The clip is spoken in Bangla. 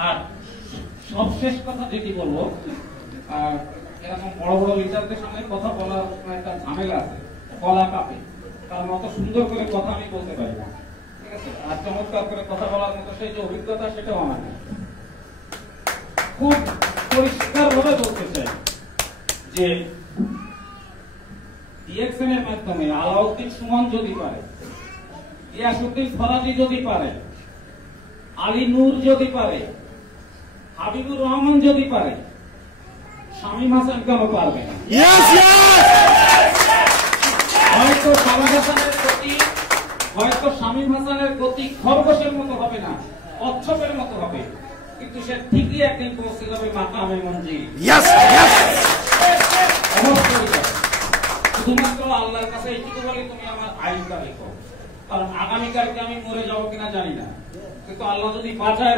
আর সবশেষ কথা যেটি বলবো, এরকম বড় বড় লিডারদের সামনে কথা বলার একটা ঝামেলা আছে, গলা কাঁপে, কারণ অত সুন্দর করে কথা আমি বলতে পারি না, ঠিক আছে? আর চমৎকার করে কথা বলার মতো সেই যে অভিজ্ঞতা, সেটাও আমার নেই। খুব পরিষ্কার ভাবে বলতে চাই যে ডিএক্সএন এর মাধ্যমে আলাউদ্দিন সুমন যদি পারে, ইয়াসউদ্দিন ফরাজি যদি পারে, আলী নূর যদি পারে, হাবিবুর রহমান যদি পারে, শামীম হাসান কেন পারবে না? হয়তো শামীম হাসানের গতি খরগোশের মতো হবে না, কচ্ছপের মতো হবে, কিন্তু সে ঠিকই একদিন পৌঁছে যাবে মাকামে মঞ্জিল। শুধুমাত্র আল্লাহর কাছে এইটুকু বলি, তুমি আমার আইনটা রেখো, কারণ আগামীকালকে আমি মরে যাবো কিনা জানি না, কিন্তু আল্লাহ যদি বাঁচায়